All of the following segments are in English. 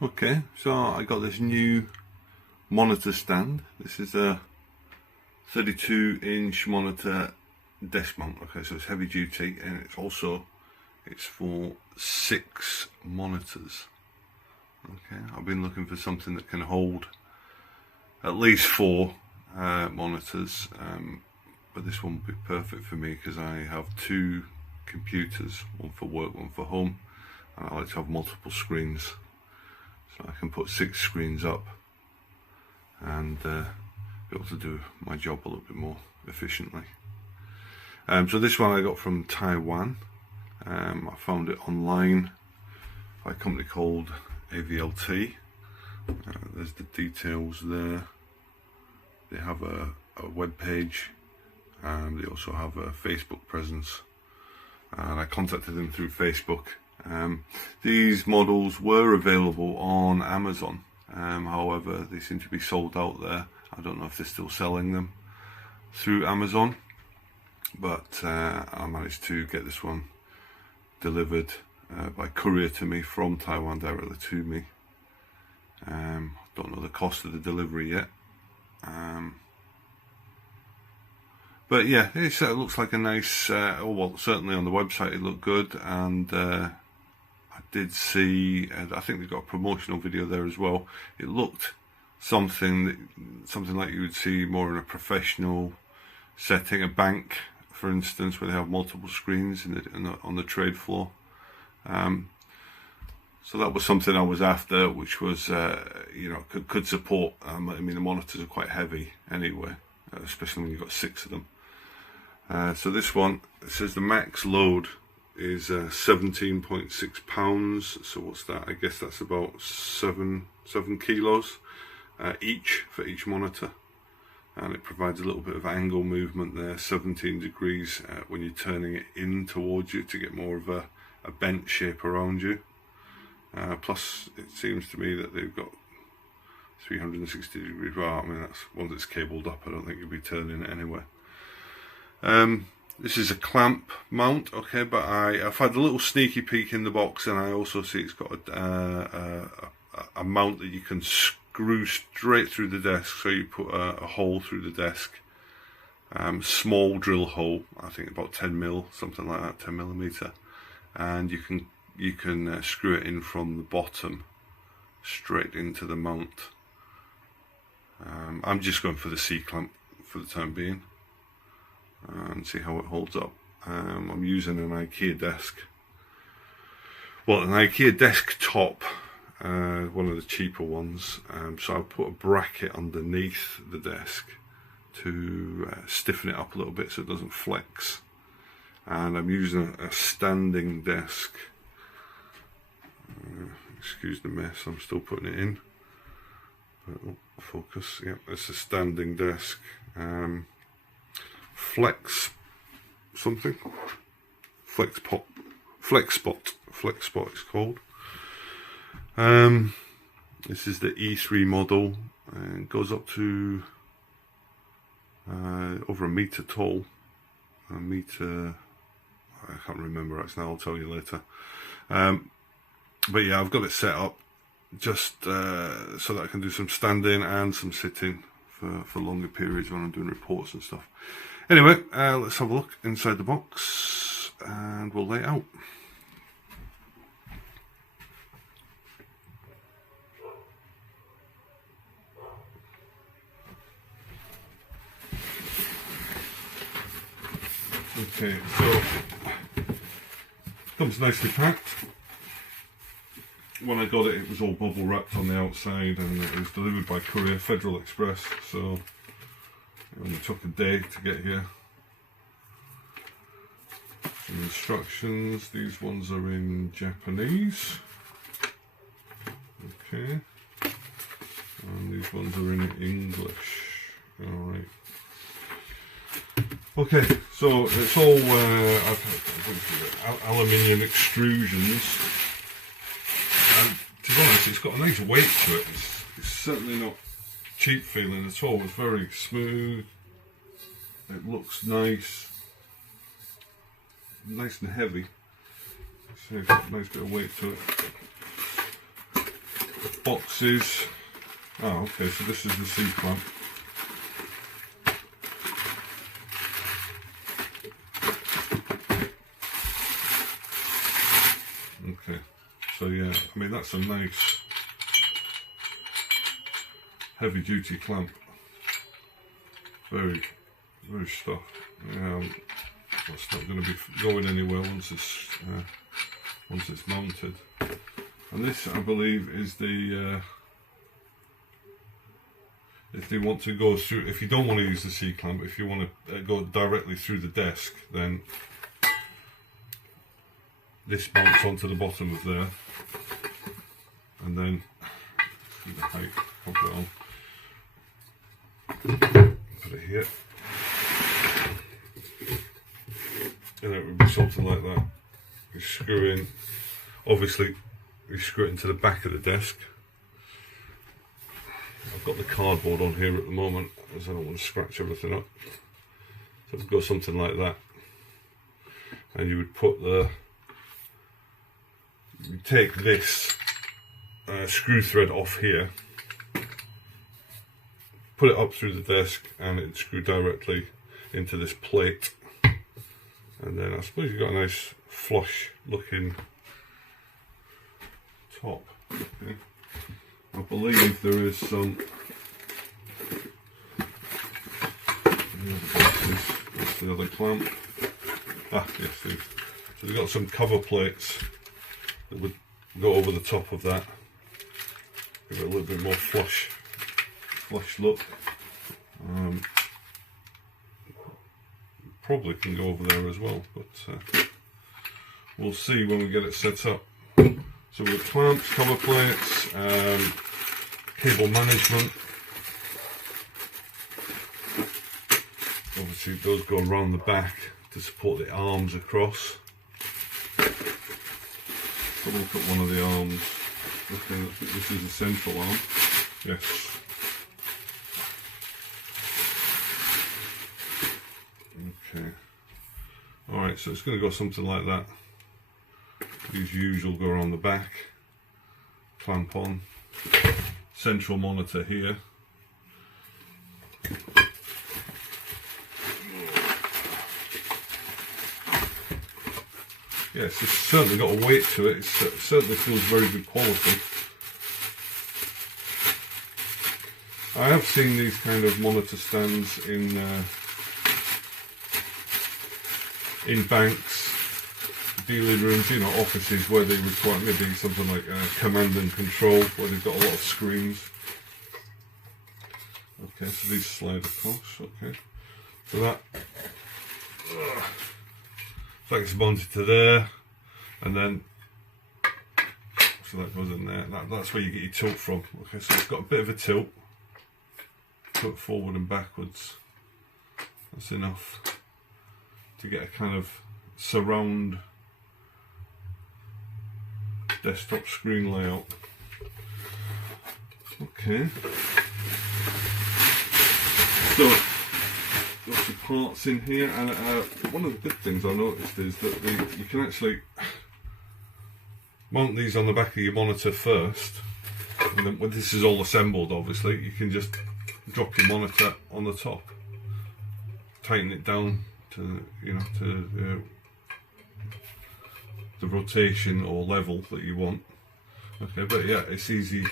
Okay, so I got this new monitor stand. This is a 32-inch monitor desk mount. Okay, so it's heavy duty, and it's for 6 monitors. Okay, I've been looking for something that can hold at least 4 monitors, but this one would be perfect for me because I have 2 computers, one for work, one for home, and I like to have multiple screens. So I can put 6 screens up and be able to do my job a little bit more efficiently. So this one I got from Taiwan. I found it online by a company called AVLT. There's the details there. They have a web page, and they also have a Facebook presence. And I contacted them through Facebook. These models were available on Amazon, however they seem to be sold out there. I don't know if they're still selling them through Amazon, but I managed to get this one delivered by courier to me from Taiwan directly to me. Don't know the cost of the delivery yet, but yeah, it looks like a nice, well, certainly on the website it looked good, and I did see, I think they've got a promotional video there as well. It looked something like you would see more in a professional setting, a bank for instance, where they have multiple screens on the trade floor. So that was something I was after, which was could support. I mean, the monitors are quite heavy anyway, especially when you've got 6 of them. So this one, it says the max load is 17.6 pounds. So what's that? I guess that's about 7 kilos each for each monitor. And it provides a little bit of angle movement there, 17 degrees when you're turning it in towards you to get more of a bent shape around you. Plus, it seems to me that they've got 360 degrees. Well, I mean, that's once it's cabled up, I don't think you'll be turning it anyway. This is a clamp mount, okay, but I've had a little sneaky peek in the box, and I also see it's got a mount that you can screw straight through the desk. So you put a hole through the desk, small drill hole, I think about 10 mil, something like that, 10 millimeter, and you can screw it in from the bottom straight into the mount. I'm just going for the C-clamp for the time being and see how it holds up. I'm using an IKEA desk, well, an IKEA desktop, one of the cheaper ones, so I'll put a bracket underneath the desk to stiffen it up a little bit so it doesn't flex, and I'm using a standing desk. Excuse the mess, I'm still putting it in, but focus. Yep, it's a standing desk. Flexispot it's called. This is the E3 model, and it goes up to over a meter tall. A meter, I can't remember actually, I'll tell you later. But yeah, I've got it set up just so that I can do some standing and some sitting for longer periods when I'm doing reports and stuff. Anyway, let's have a look inside the box and we'll lay it out. Okay, so comes nicely packed. When I got it, it was all bubble wrapped on the outside, and it was delivered by courier, Federal Express, so it only took a day to get here. Some instructions, these ones are in Japanese, okay, and these ones are in English. Alright. Okay, so it's all aluminium extrusions. And to be honest, it's got a nice weight to it. It's certainly not cheap feeling at all. It's very smooth. It looks nice and heavy. So it's got a nice bit of weight to it. boxes. Oh, okay, so this is the C-clamp. Okay, so yeah, I mean that's a nice heavy duty clamp. Very stuff. That's not going to be going anywhere once it's mounted. And this, I believe, is the if they want to go through. If you don't want to use the C-clamp, if you want to go directly through the desk, then this mounts onto the bottom of there, and then the height, pop it on, put it here, and it would be something like that. You screw in, obviously you screw it into the back of the desk. I've got the cardboard on here at the moment as I don't want to scratch everything up. So we've got something like that, and you would put you take this screw thread off here, put it up through the desk, and it screw directly into this plate, and then I suppose you've got a nice flush looking top. Okay. I believe there is some that's the other clamp. Ah, yes, so they've got some cover plates that would go over the top of that, give it a little bit more flush look. Probably can go over there as well, but we'll see when we get it set up. So we've got clamps, cover plates, cable management. Obviously those go around the back to support the arms across. So we'll look at one of the arms. Okay, this is the central arm. Yes. Okay. Alright, so it's going to go something like that. These usual go around the back, clamp on, central monitor here. Yes, it's certainly got a weight to it. It certainly feels very good quality. I have seen these kind of monitor stands in banks, dealing rooms, you know, offices where they require maybe something like command and control, where they've got a lot of screens. Okay, so these slide across. Okay, so that Flexispot to there, and then so that goes in there. That's where you get your tilt from. Okay, so it's got a bit of a tilt, put forward and backwards. That's enough to get a kind of surround desktop screen layout. Okay, so lots of parts in here, and one of the good things I noticed is that you can actually mount these on the back of your monitor first, and then when this is all assembled, obviously you can just drop your monitor on the top, tighten it down to, you know, to the rotation or level that you want. Okay, but yeah, it's easy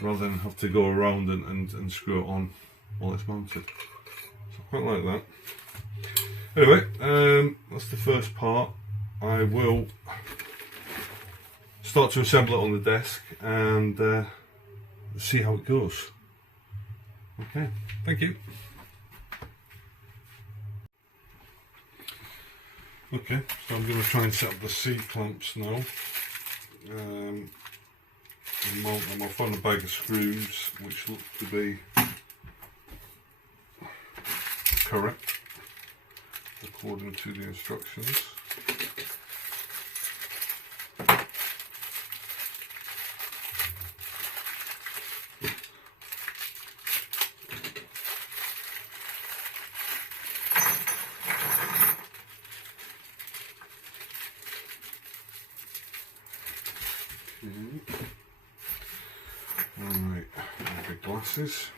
rather than have to go around and screw it on while it's mounted. So I quite like that. Anyway, that's the first part. I will start to assemble it on the desk and see how it goes. Okay, thank you. Okay, so I'm going to try and set up the C-clamps now. Mount them. I found a bag of screws which look to be correct according to the instructions. Alright, big glasses.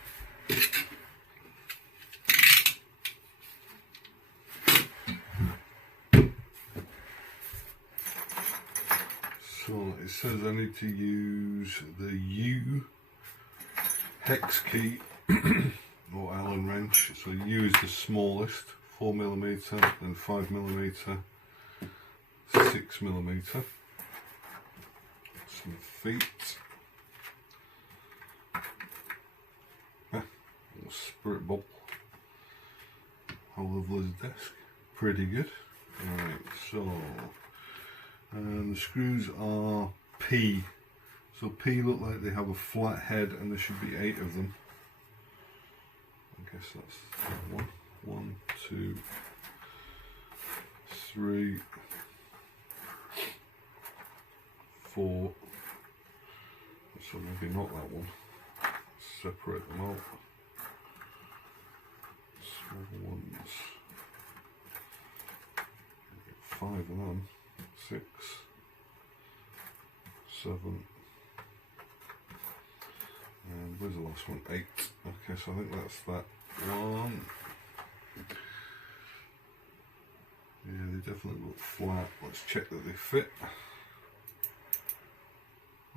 So it says I need to use the U hex key or Allen wrench. So U is the smallest, 4mm, then 5mm, 6mm. Some feet. Little spirit bubble. How lovely is the desk? Pretty good. Alright, so and the screws are P. So P look like they have a flat head and there should be 8 of them. I guess that's 1, 2, 3, 4. So maybe not that one. Separate them out. Small ones. 5 of them. 6, 7, and where's the last one? 8. Okay, so I think that's that one. Yeah, they definitely look flat. Let's check that they fit.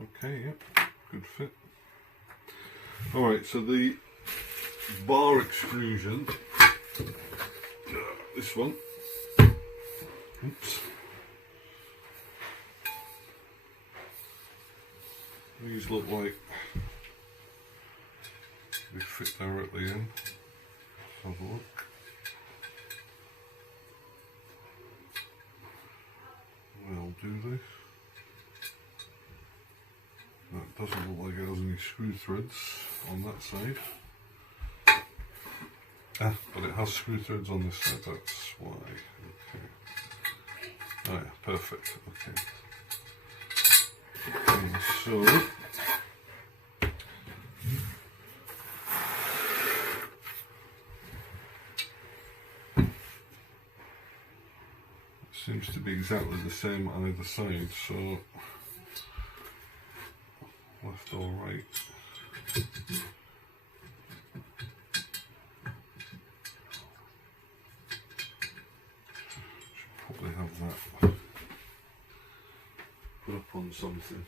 Okay, yep, good fit. Alright, so the bar extrusion, this one, oops. These look like they fit directly in. Let's have a look. Well, do they? That doesn't look like it has any screw threads on that side. Ah, but it has screw threads on this side, that's why. Okay. Oh yeah, perfect. Okay. Okay, so seems to be exactly the same on either side, so left or right. Should probably have that put up on something.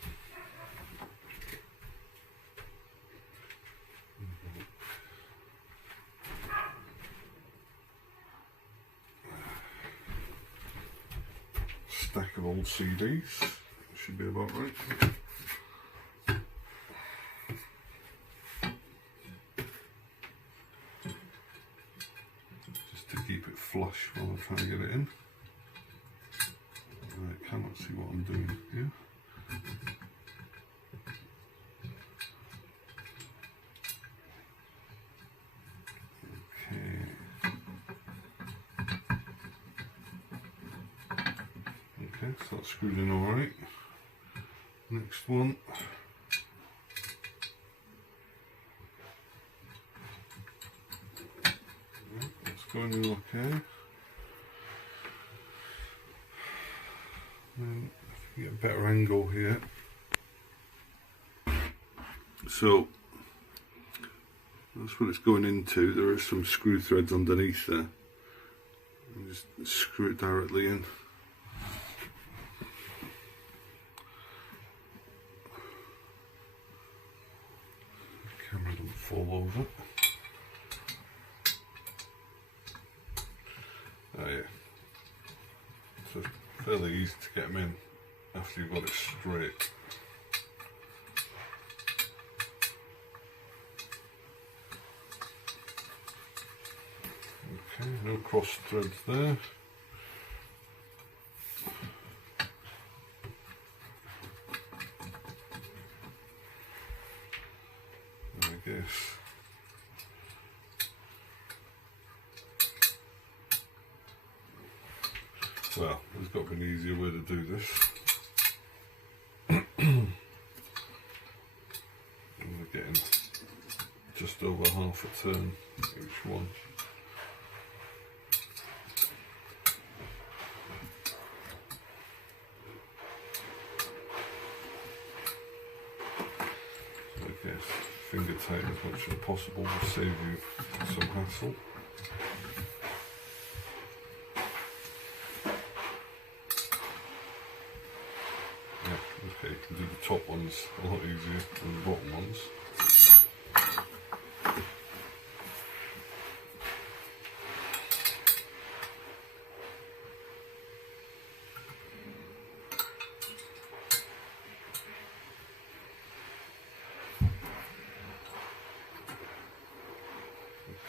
Stack of old CDs, should be about right. Just to keep it flush while I'm trying to get it in. I cannot see what I'm doing here. Okay, so that's screwed in alright. Next one. That's going in okay. Then if you get a better angle here. So that's what it's going into. There are some screw threads underneath there. And just screw it directly in. Camera don't fall over. Oh yeah. So it's fairly easy to get them in after you've got it straight. Okay, no cross threads there. I guess. Well, there's got to be an easier way to do this. We're getting just over half a turn each one. Yes, finger tight as much as possible will save you some hassle. Yeah, okay, you can do the top ones a lot easier than the bottom ones.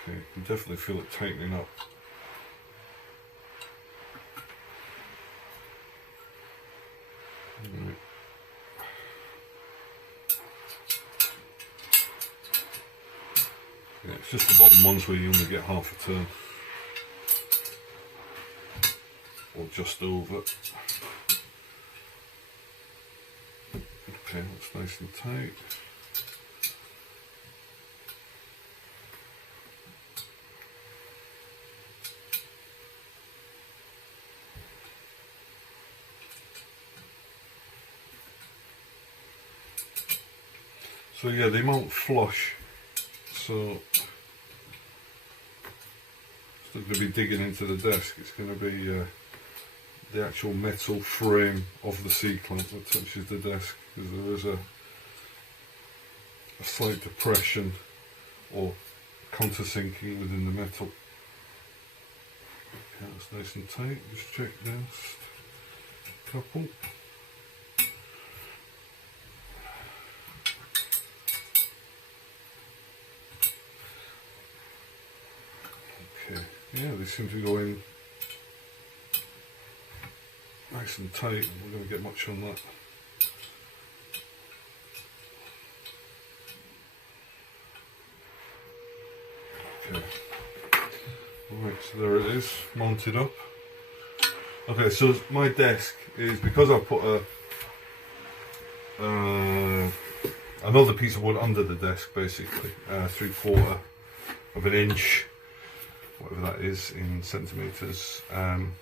Okay, you can definitely feel it tightening up. Right. Yeah, it's just the bottom ones where you only get half a turn. Or just over. Okay, that's nice and tight. So yeah, they mount flush, so it's not going to be digging into the desk, it's going to be the actual metal frame of the C-clamp that touches the desk, because there is a slight depression or countersinking within the metal. Okay, that's nice and tight, just check this, couple. Okay, yeah, they seem to go in nice and tight, and we're going to get much on that. Okay, right, so there it is, mounted up. Okay, so my desk is, because I put another piece of wood under the desk, basically, 3/4 of an inch, whatever that is in centimetres. You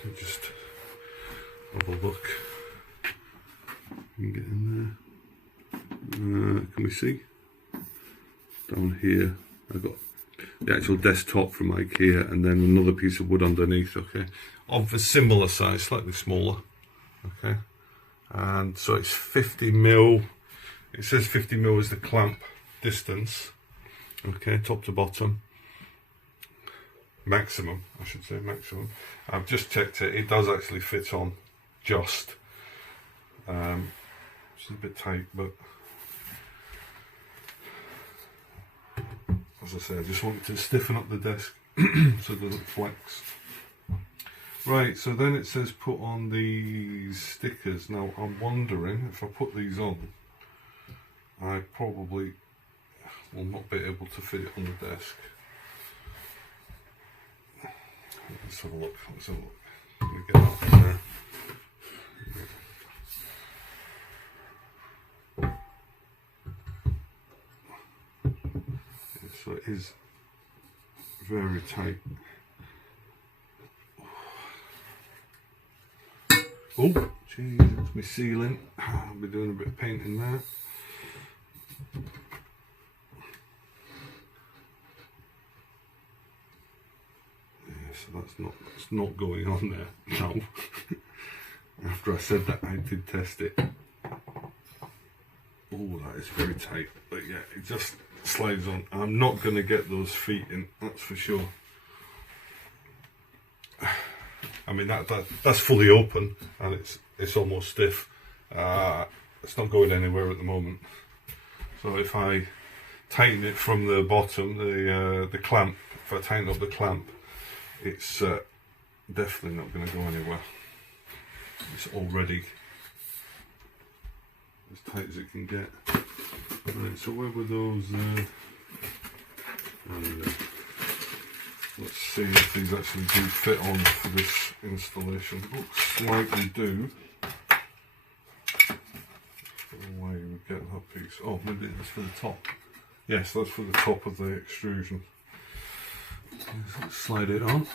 can just have a look. You can get in there. Can we see? Down here, I've got the actual desktop from IKEA, and then another piece of wood underneath. Okay, of a similar size, slightly smaller. Okay, and so it's 50mm. It says 50mm is the clamp distance. Okay, top to bottom. Maximum, I should say, maximum. I've just checked it, it does actually fit on just. It's a bit tight, but as I say, I just wanted to stiffen up the desk so it doesn't flex. Right, so then it says put on these stickers. Now I'm wondering if I put these on, I probably will not be able to fit it on the desk. Let's have a look, let's have a look. Let me get that in there. Yeah, so it is very tight. Oh, geez, that's my ceiling. I'll be doing a bit of painting there. So that's not going on there now. After I said that, I did test it. Oh, that is very tight. But yeah, it just slides on. I'm not going to get those feet in, that's for sure. I mean, that's fully open, and it's almost stiff. It's not going anywhere at the moment. So if I tighten it from the bottom, the clamp, if I tighten up the clamp, it's definitely not going to go anywhere. It's already as tight as it can get. Right, so where were those? Let's see if these actually do fit on for this installation. Looks like they do. I don't know why you would get that piece. Oh, maybe it's for the top. Yes, that's for the top of the extrusion. Let's slide it on.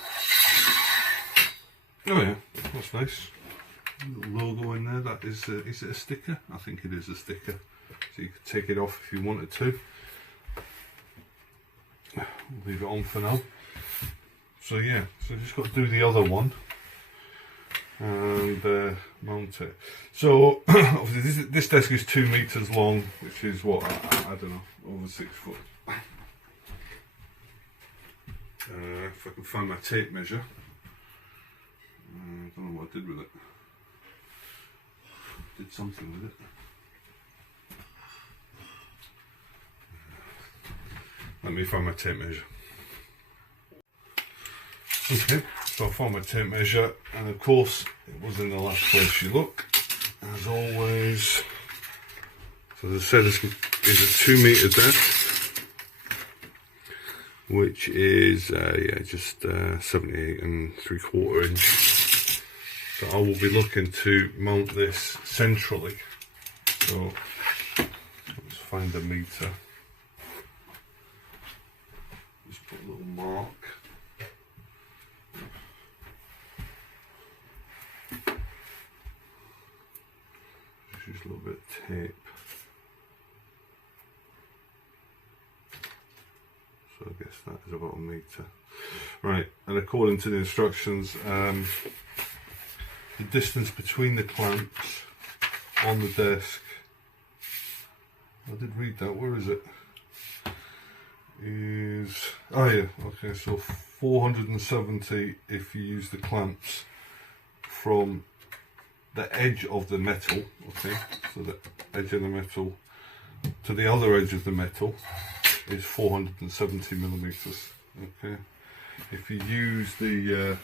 Oh yeah, that's nice. little logo in there. That is it a sticker? I think it is a sticker. So you could take it off if you wanted to. We'll leave it on for now. So yeah, so just got to do the other one and mount it. So obviously this desk is 2 meters long, which is what, I don't know, over 6 foot. If I can find my tape measure. I don't know what I did with it. Did something with it. Let me find my tape measure. Okay, so I found my tape measure, and of course it was in the last place you look, as always. So as I said, this is a 2 meter desk, which is yeah, just 78 3/4 inch. So I will be looking to mount this centrally. So let's find a meter. Just put a little mark. Just a little bit of tape. So I guess that is about a meter. Right, and according to the instructions, the distance between the clamps on the desk, I did read that, where is it? Is, oh yeah, okay, so 470 if you use the clamps from the edge of the metal, okay, so the edge of the metal to the other edge of the metal is 470 millimeters, okay. If you use the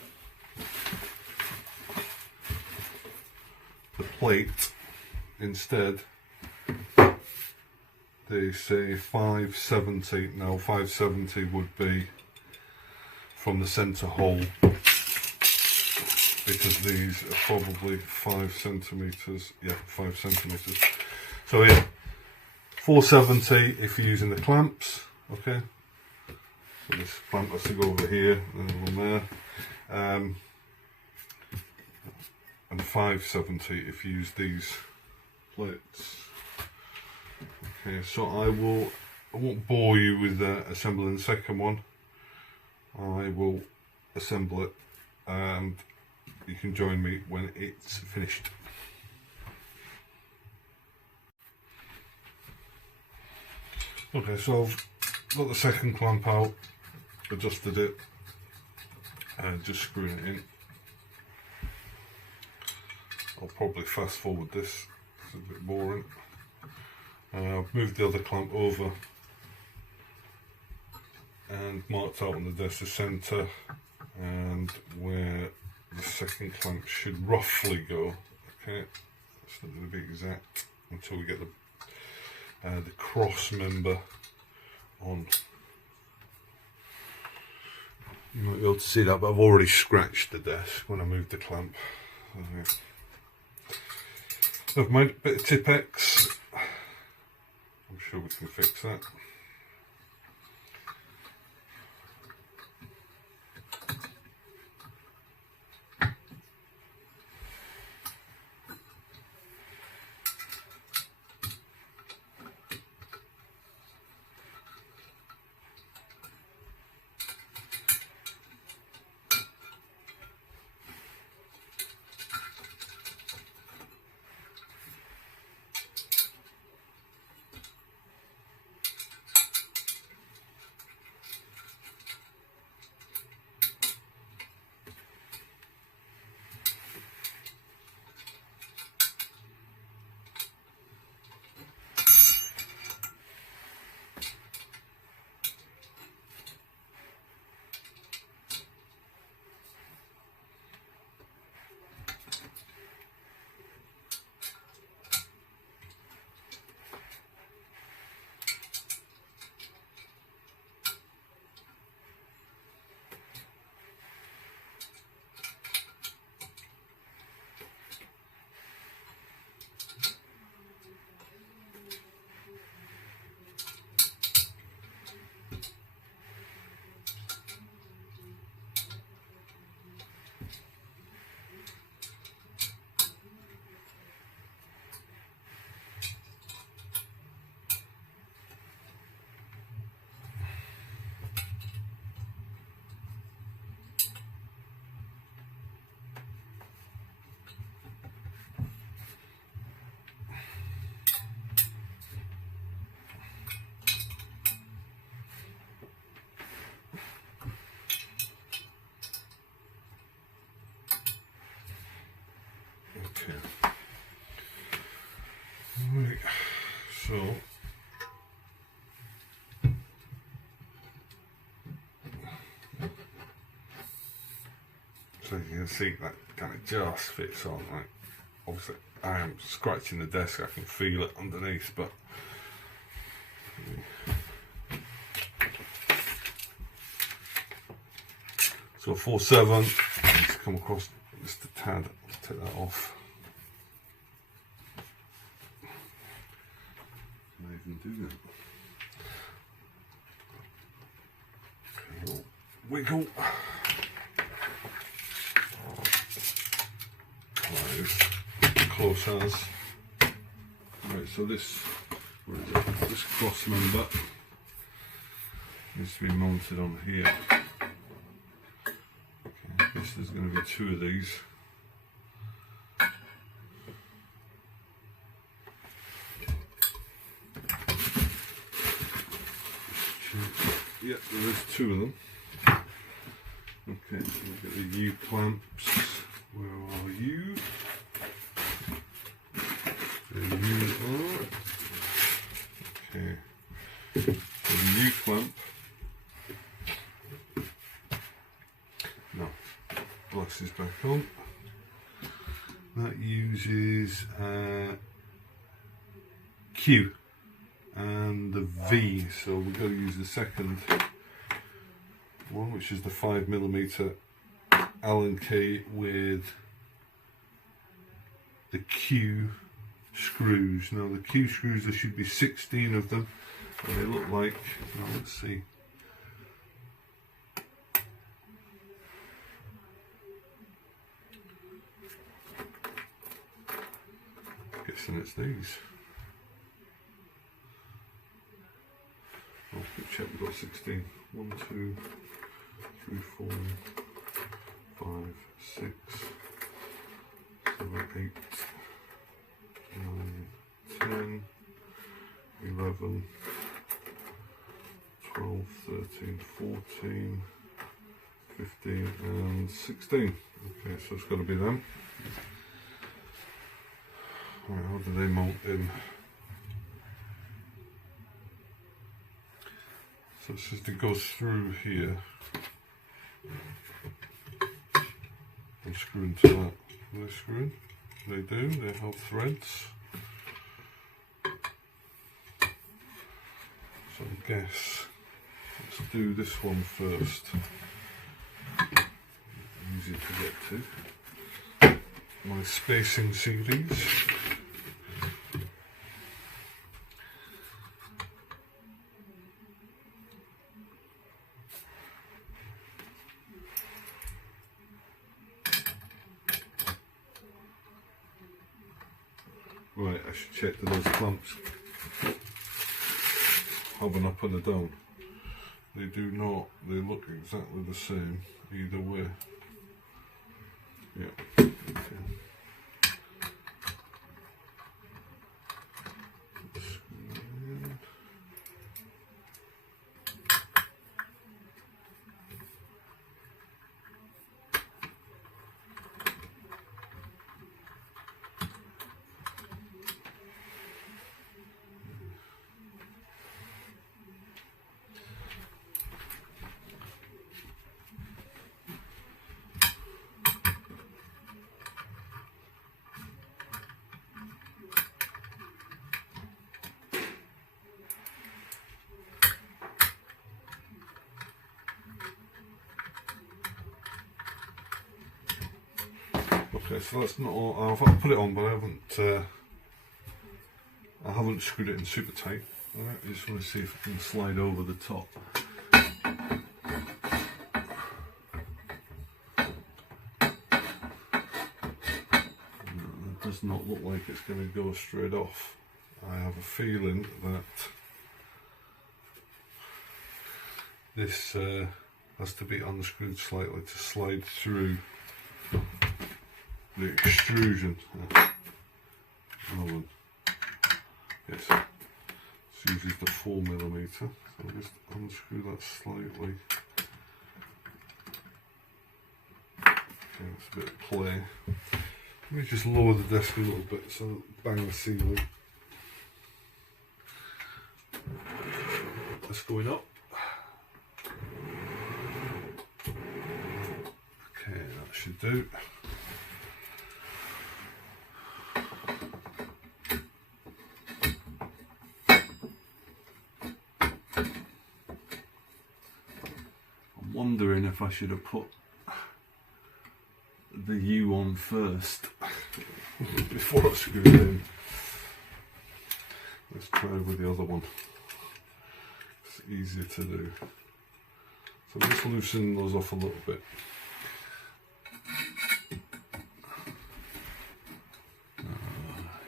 plate instead, they say 570. Now 570 would be from the centre hole, because these are probably 5 centimeters. Yeah, 5 centimeters. So yeah, 470 if you're using the clamps. Okay. So this clamp has to go over here and one there. And 570 if you use these plates. Okay, so I won't bore you with assembling the second one. I will assemble it and you can join me when it's finished. Okay, so I've got the second clamp out, adjusted it and just screwing it in. I'll probably fast forward this, it's a bit boring. I've moved the other clamp over and marked out on the desk the centre and where the second clamp should roughly go. Okay, it's not going to be exact until we get the cross member on. You might be able to see that, but I've already scratched the desk when I moved the clamp. Okay. I've made a bit of Tipex. I'm sure we can fix that. So you can see that kind of just fits on. Like, obviously I am scratching the desk, I can feel it underneath, but so 4/7, just come across just a tad, let's take that off. Can I even do that? Okay, wiggle. Close as. Right, so this, where is it? This cross member needs to be mounted on here. Okay, I guess there's going to be 2 of these. Yeah, there is 2 of them. Okay, so we've got the U clamps. Where are you? There you are. Okay. So the U clamp. No. Glasses back on. That uses Q and the V. So we've got to use the second one, which is the 5mm Allen key with the Q screws. Now the Q screws, there should be 16 of them, and they look like, well, let's see, guessing it's these. Oh, check, we've got 16. 1, 2, 3, 4, 5, 6, 7, 8, 9, 10, 11, 12, 13, 14, 15 and 16. Okay, so it's got to be them. Right, how do they mount in? So it says it goes through here and screw into that. Do they screw in? They do, they have threads. So I guess let's do this one first. Easy to get to. My spacing series. Right, I should check that those clamps have an up and a down. They do not, they look exactly the same either way. Yeah. Okay. Okay, so that's not all. I've put it on, but I haven't screwed it in super tight. Alright, I just want to see if I can slide over the top. No, that does not look like it's going to go straight off. I have a feeling that this has to be unscrewed slightly to slide through the extrusion. Yes, this uses the 4mm, so I'll just unscrew that slightly. Okay, that's a bit of play. Let me just lower the desk a little bit so I don't bang the ceiling. that's going up. Okay, that should do. I'm wondering if I should have put the U on first before I screw it in. Let's try with the other one. It's easier to do. So I'm just loosening those off a little bit.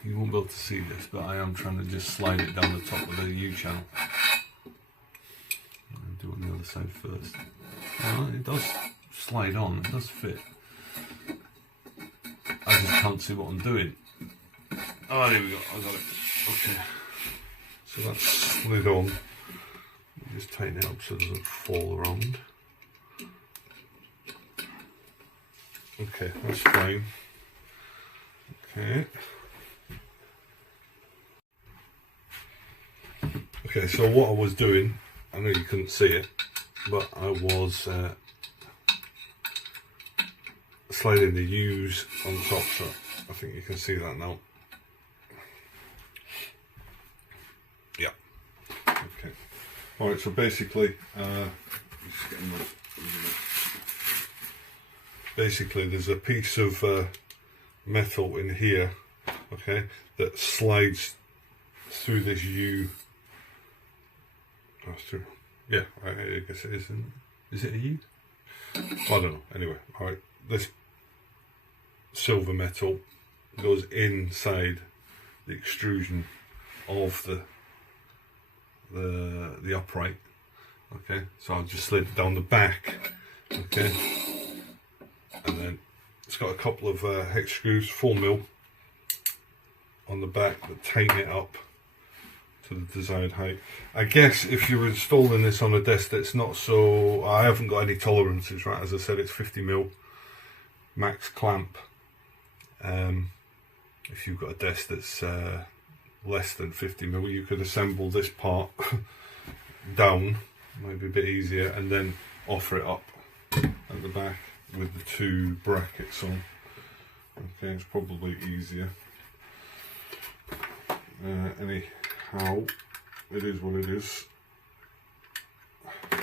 You won't be able to see this, but I am trying to just slide it down the top of the U channel. I'll do it on the other side first. Well, it does slide on, it does fit. I just can't see what I'm doing. Oh, there we go, I got it. Okay. So that's slid on. Just tighten it up so it doesn't fall around. Okay, that's fine. Okay. Okay, so what I was doing, I know you couldn't see it, but I was sliding the U's on top, so I think you can see that now. Yeah. Okay. Alright, so basically, there's a piece of metal in here, okay, that slides through this U. Through. Yeah, I guess it is, isn't it? Is it a U? I don't know. Anyway, alright, this silver metal goes inside the extrusion of the upright. Okay, so I'll just slid it down the back. Okay, and then it's got a couple of hex screws, 4mm on the back that tighten it up to the desired height. I guess if you're installing this on a desk that's not so, I haven't got any tolerances, right? As I said, it's 50mm max clamp. If you've got a desk that's less than 50mm, you could assemble this part down, might be a bit easier, and then offer it up at the back with the two brackets on. Okay, it's probably easier. Anyhow, it is what it is. So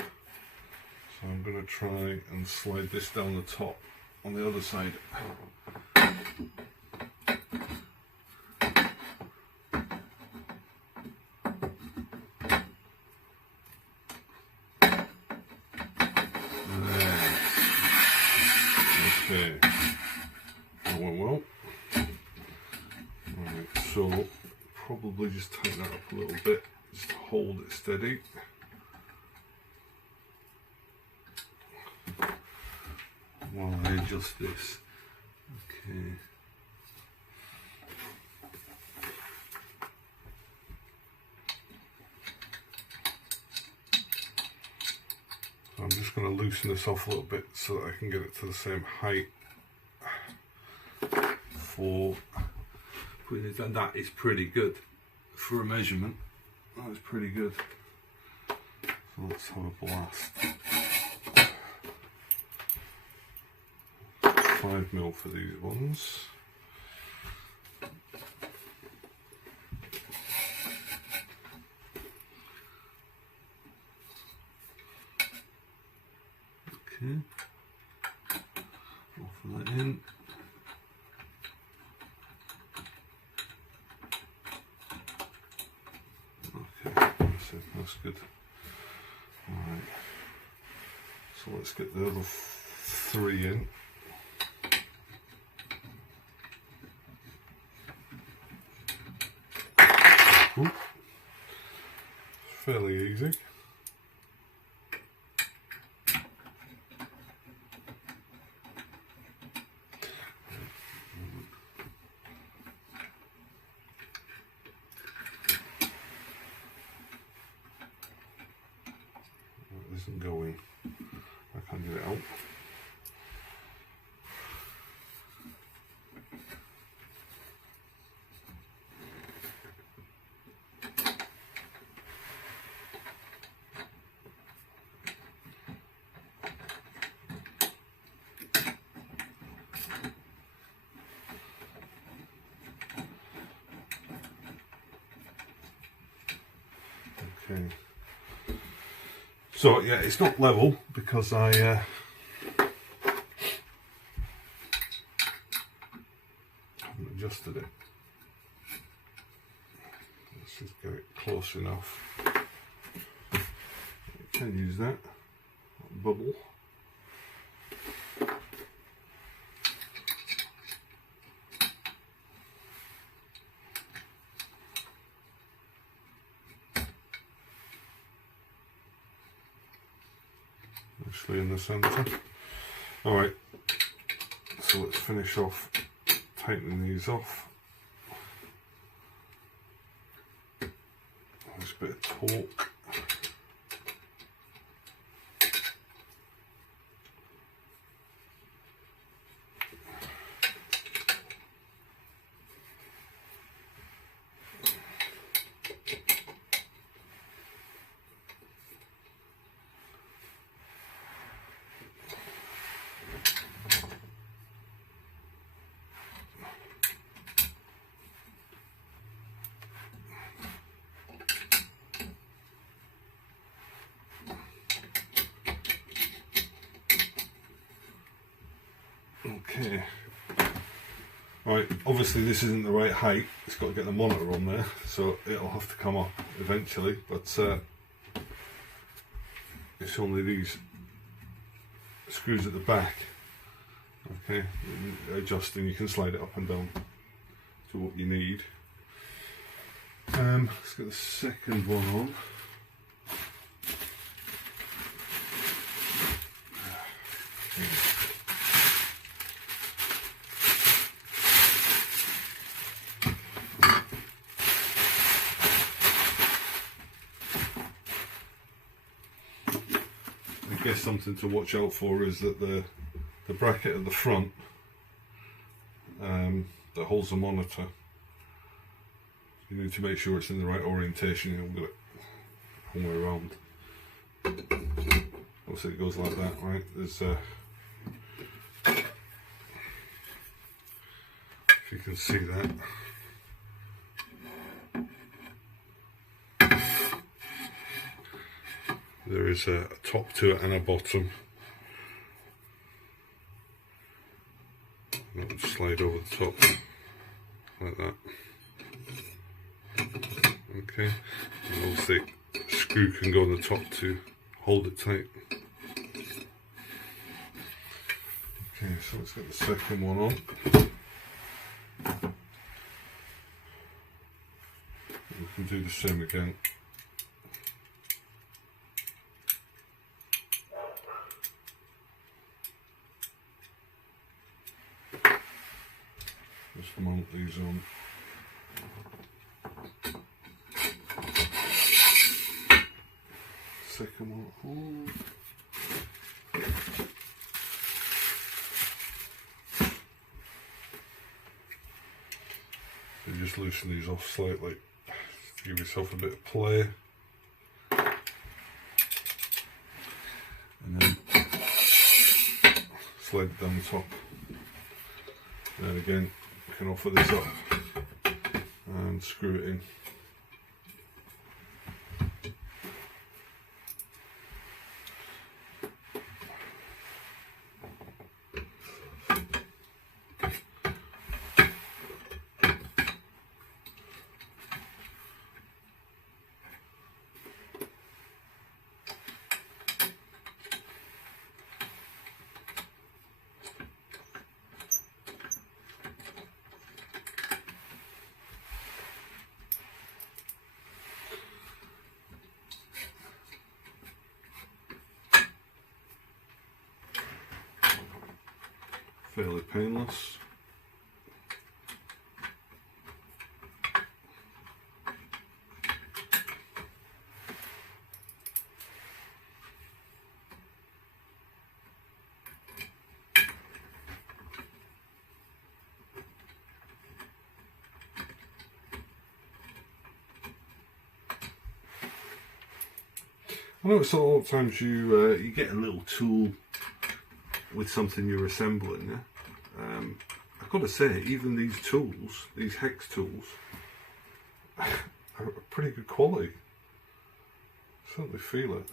I'm going to try and slide this down the top on the other side. Okay, that went well. Right, so probably just tighten that up a little bit, just to hold it steady. While I adjust this. Okay. So I'm just going to loosen this off a little bit so that I can get it to the same height for putting it down. That is pretty good for a measurement. That is pretty good. So let's have a blast. 5mm for these ones. Okay, offer that in. Okay, that's good. Alright, so let's get the other 3 in. Ooh. Fairly easy. That isn't going. I can't get it out. Okay. So yeah, it's not level because I haven't adjusted it. Let's just get it close enough. You can use that bubble. Actually in the centre. Alright, so let's finish off tightening these off. There's a bit of torque. Okay. Right, obviously this isn't the right height, it's got to get the monitor on there, so it'll have to come up eventually, but it's only these screws at the back. Okay, adjusting, you can slide it up and down to what you need. Let's get the second one on. I guess something to watch out for is that the bracket at the front that holds the monitor, you need to make sure it's in the right orientation. You haven't got it all the way around. Obviously it goes like that, right? There's if you can see that. There is a top to it and a bottom. That would slide over the top like that. Okay, and obviously a screw can go on the top to hold it tight. Okay, so let's get the second one on. We can do the same again. Just mount these on. Second one on. You just loosen these off slightly. Give yourself a bit of play. And then slide it down the top. And then again, you can offer this up and screw it in. Fairly painless. I notice a lot of times you get a little tool with something you're assembling. Yeah? I've got to say, even these tools, these hex tools, are pretty good quality. certainly feel it.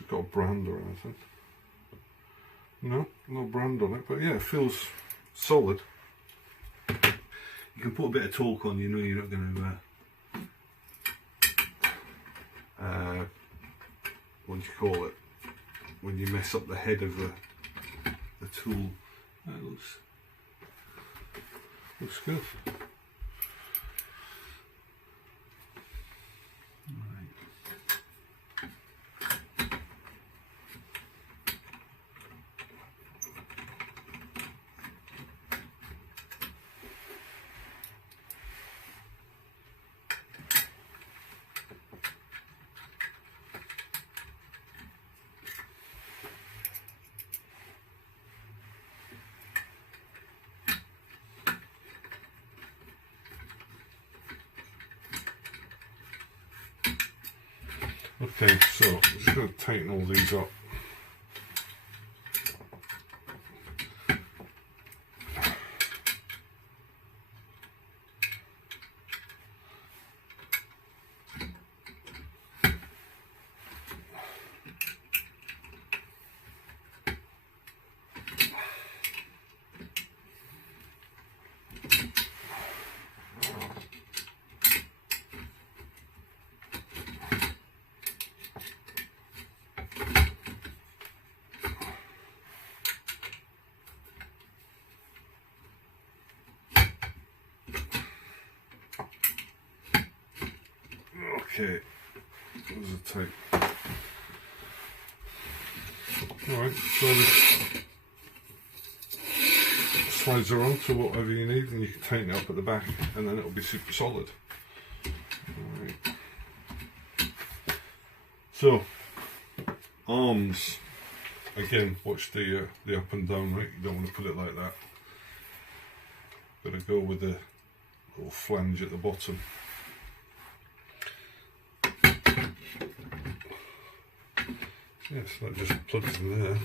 It's got a brand or anything. No, no brand on it, but yeah, it feels solid. You can put a bit of torque on, you know you're not going to what do you call it, when you mess up the head of the tool. That looks good. Okay, so I'm just going to tighten all these up. Okay, there's a tape. Alright, so this slides around to whatever you need, and you can tighten it up at the back, and then it'll be super solid. Alright. So, arms. Again, watch the up and down, right? You don't want to put it like that. Got to go with the little flange at the bottom. Yes, that just plugs in there.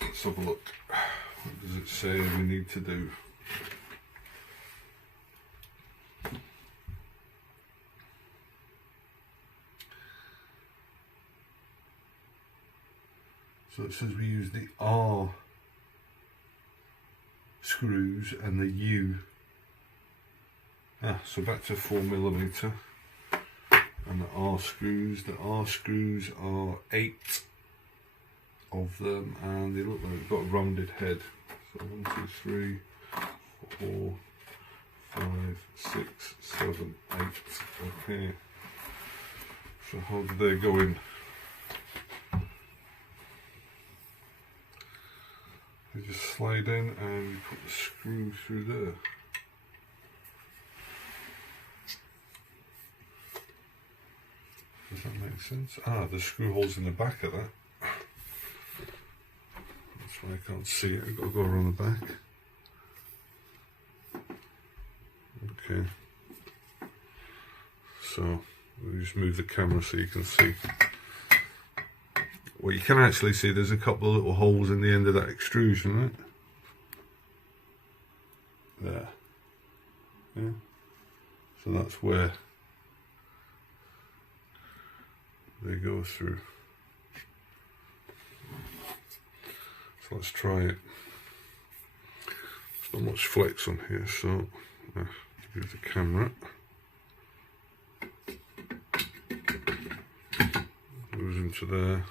Let's have a look. What does it say we need to do? So it says we use the R screws and the U. So back to 4mm. And the R screws are 8 of them, and they look like they've got a rounded head. So 1, 2, 3, 4, 5, 6, 7, 8. Okay. So how do they go in? They just slide in and you put the screw through there. Does that make sense? The screw holes in the back of that. That's why I can't see it. I've got to go around the back. Okay. So we'll just move the camera so you can see. Well, you can actually see there's a couple of little holes in the end of that extrusion, right? There. Yeah. So that's where they go through. So let's try it. There's not much flex on here, so use the camera. Goes into there.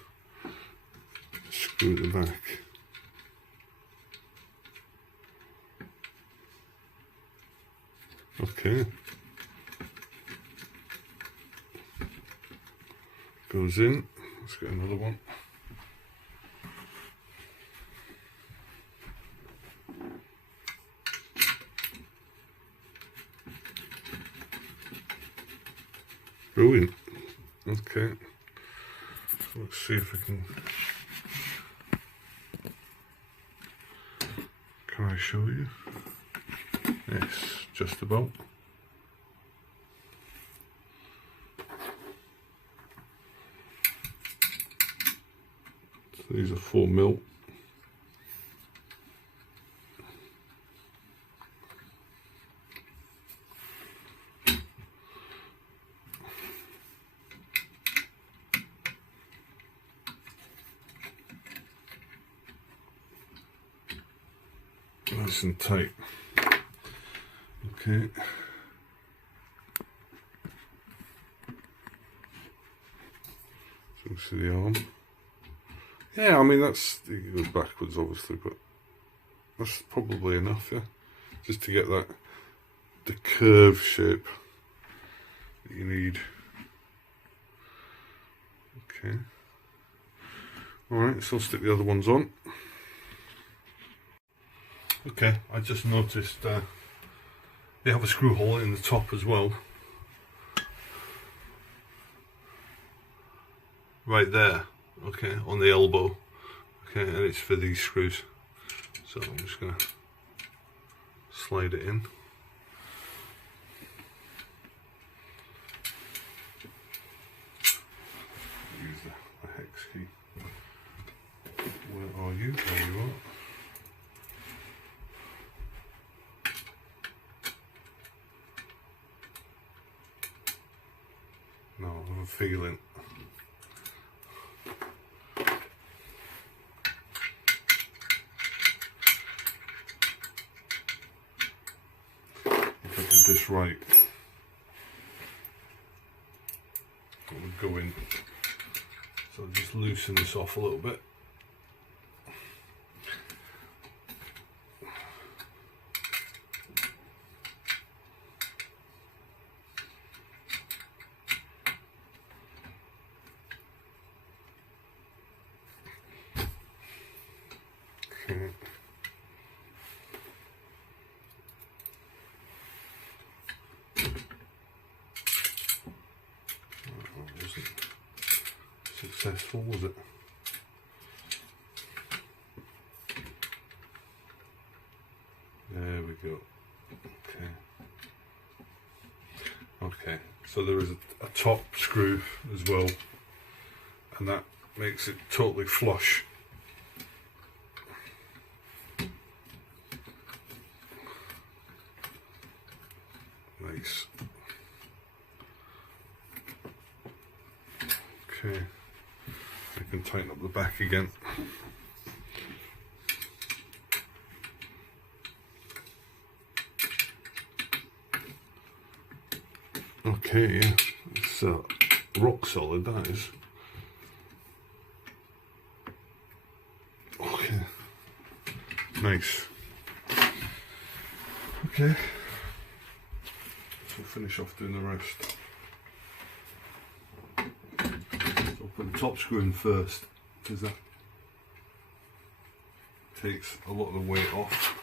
Screw at the back. Okay. Goes in. Let's get another one. Brilliant. Okay. So let's see if we can. Can I show you? Yes, just about. So these are 4mm. nice and tight. Okay. So you see the arm. Yeah, I mean that's, it goes backwards obviously, but that's probably enough, yeah? Just to get that, the curve shape that you need. Okay. Alright, so I'll stick the other ones on. Okay, I just noticed they have a screw hole in the top as well. Right there, okay, on the elbow. Okay, and it's for these screws. So I'm just going to slide it in. Use the hex key. Where are you? There you are. No, I have a feeling. If I did this right, it would go in. So I'll just loosen this off a little bit. Okay. Wasn't successful, was it? There we go. Okay. Okay, so there is a top screw as well, and that makes it totally flush. Nice. Okay, I can tighten up the back again. Okay, yeah, it's rock solid, that is. Okay, nice. Okay, so we'll finish off doing the rest. So I'll put the top screw in first, because that takes a lot of the weight off.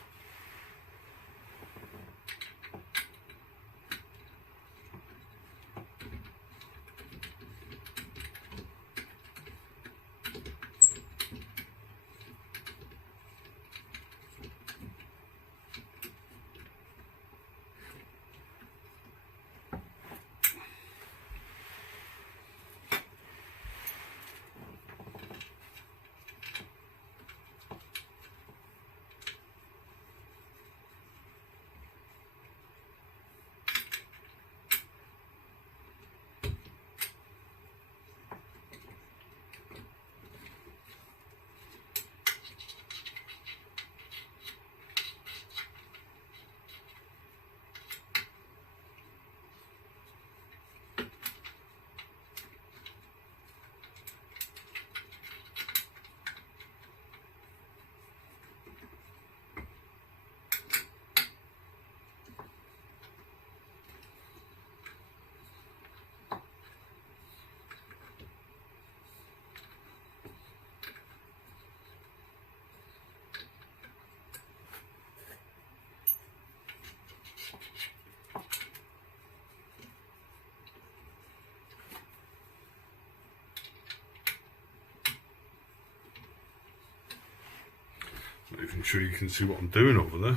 Not even sure you can see what I'm doing over there.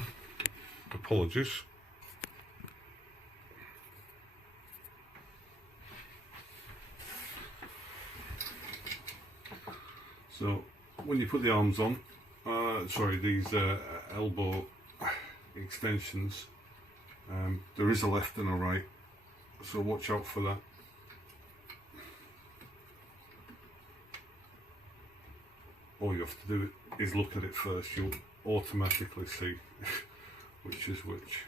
Apologies. So when you put the arms on, sorry, these elbow extensions, there is a left and a right, so watch out for that. All you have to do is look at it first. You'll automatically see which is which.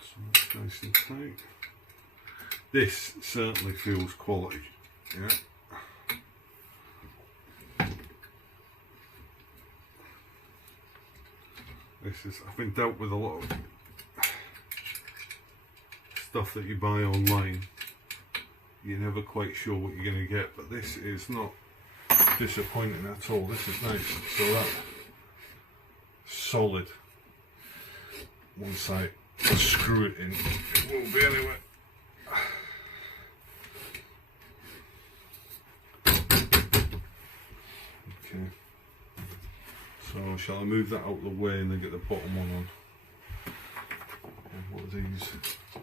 So that's nice and tight. This certainly feels quality, yeah. This is, I've been dealt with a lot of stuff that you buy online. You're never quite sure what you're going to get, but this is not disappointing at all. This is nice. So that solid. Once I screw it in, it won't be anywhere. Okay. So shall I move that out of the way and then get the bottom one on? And what are these? I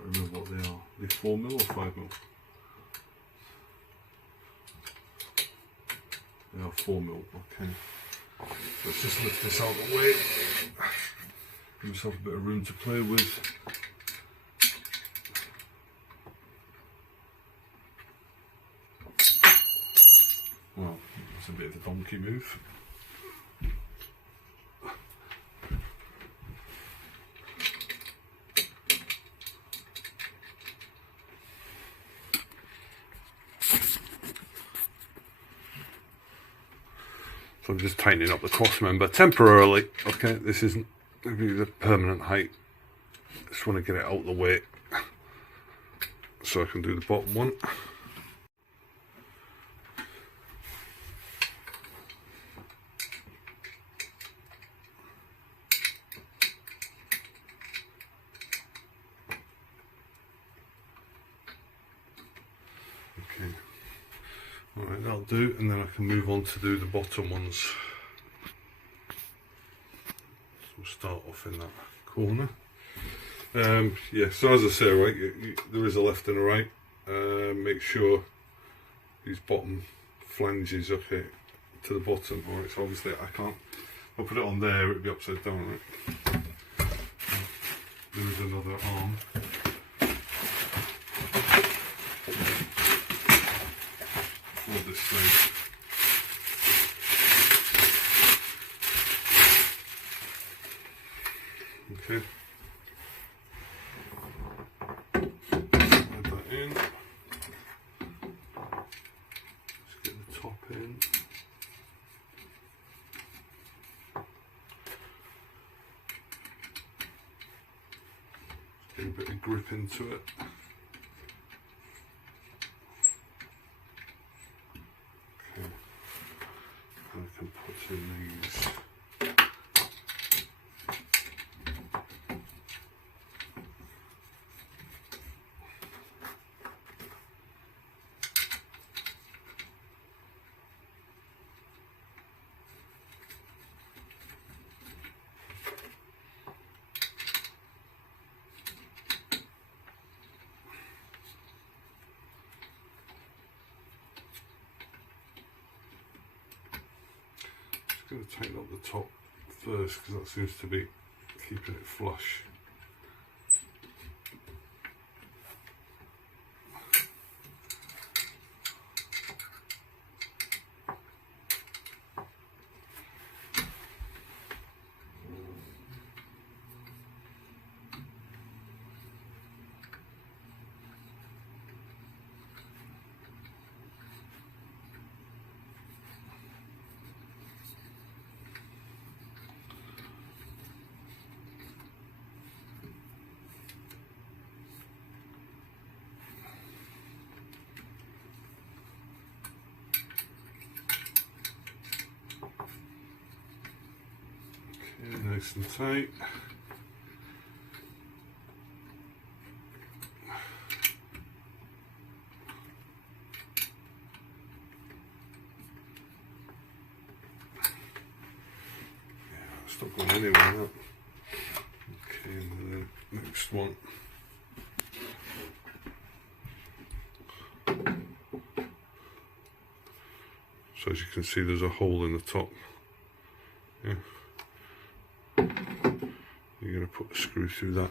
don't remember what they are. Are they 4mm or 5mm? They are 4mm, okay. Let's just lift this out of the way. Give myself a bit of room to play with. Well, that's a bit of a donkey move. So I'm just tightening up the cross member temporarily. Okay, this isn't going to be the permanent height. Just want to get it out of the way so I can do the bottom one. Okay. Alright, that'll do, and then I can move on to do the bottom ones. So we'll start off in that corner. Yeah, so as I say, right, there is a left and a right. Make sure these bottom flanges, okay, to the bottom. Alright, so obviously I can't, if I put it on there, it'd be upside down, right? There is another arm. For this thing. Okay. Add that in. Let's get the top in. Just get a bit of grip into it. I can put in these. I'm going to tighten up the top first because that seems to be keeping it flush. Nice and tight. Yeah, it's not going anywhere now. Okay, and then the next one. So as you can see, there's a hole in the top. Yeah. You're going to put a screw through that.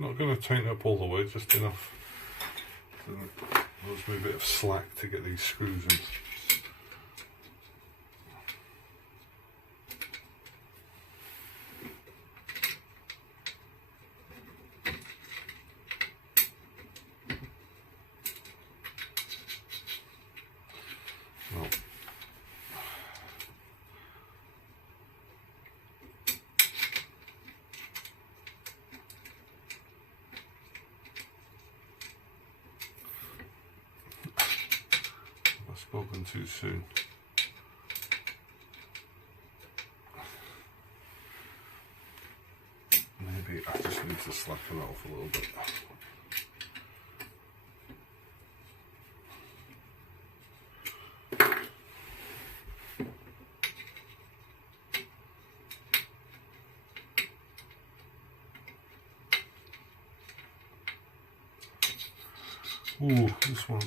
Not going to tighten up all the way, just enough. So there's me a bit of slack to get these screws in. Spoken too soon. Maybe I just need to slacken that off a little bit. Ooh, this one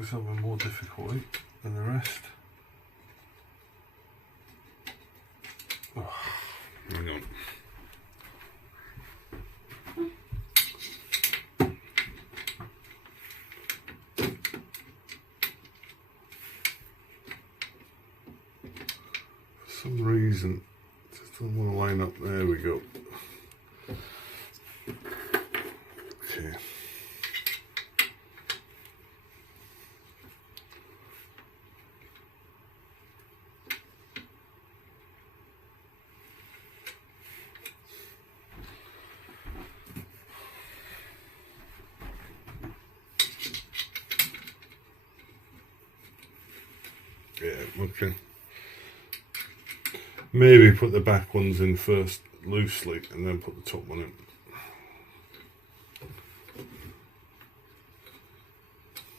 is having more difficulty than the rest. Oh, hang on. For some reason, it just doesn't want to line up. There we go. Okay. Yeah, okay. Maybe put the back ones in first loosely and then put the top one in.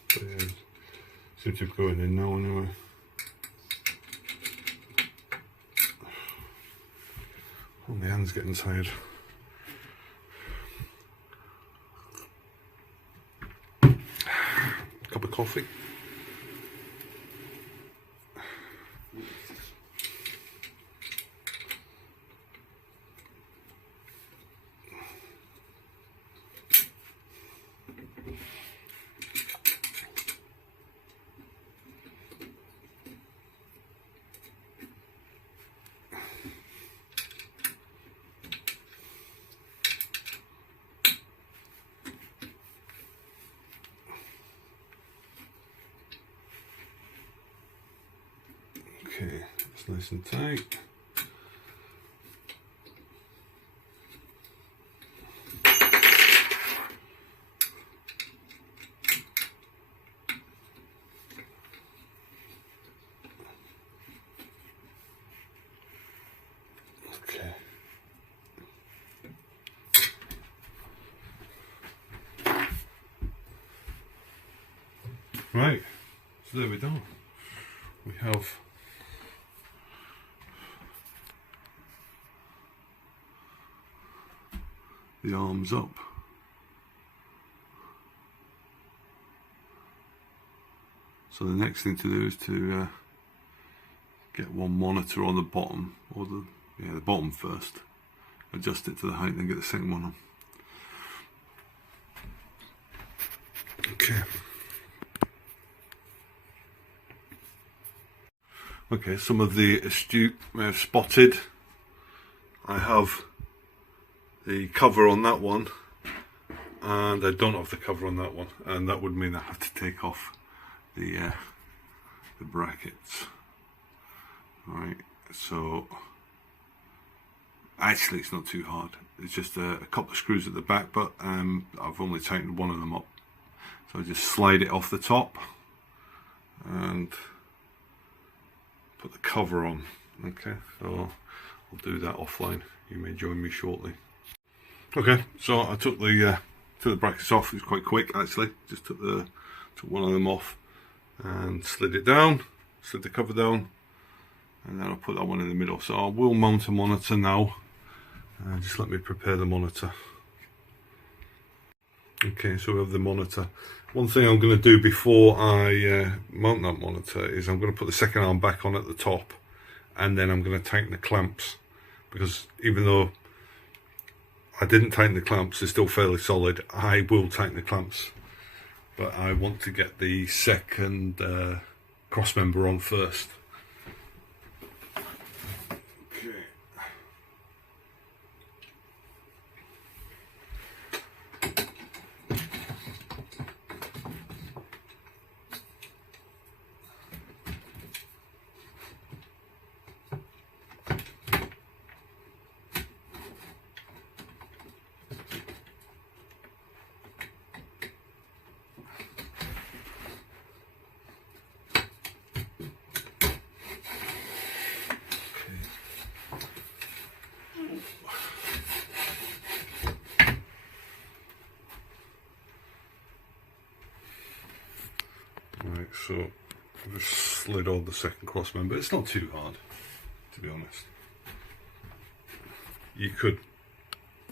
But yeah, seems to be going in now anyway. Oh, my hand's getting tired. Cup of coffee. Okay, it's nice and tight. Okay. Right, so there we go. We have the arms up. So the next thing to do is to get one monitor on the bottom, or the bottom first. Adjust it to the height, and then get the second one on. Okay. Okay, some of the astute may have spotted I have the cover on that one, and I don't have the cover on that one, and that would mean I have to take off the brackets. Right, so actually it's not too hard. It's just a couple of screws at the back, but I've only tightened one of them up. So I just slide it off the top and put the cover on. Okay, so I'll do that offline. You may join me shortly. Okay, so I took the brackets off. It was quite quick actually. Just took one of them off and slid it down, slid the cover down, and then I'll put that one in the middle. So I will mount a monitor now. Just let me prepare the monitor. Okay, so we have the monitor. One thing I'm going to do before I mount that monitor is I'm going to put the second arm back on at the top, and then I'm going to tighten the clamps, because even though I didn't tighten the clamps, they're still fairly solid. I will tighten the clamps, but I want to get the second cross member on first. Okay. Right, so I've just slid on the second cross member. It's not too hard, to be honest. You could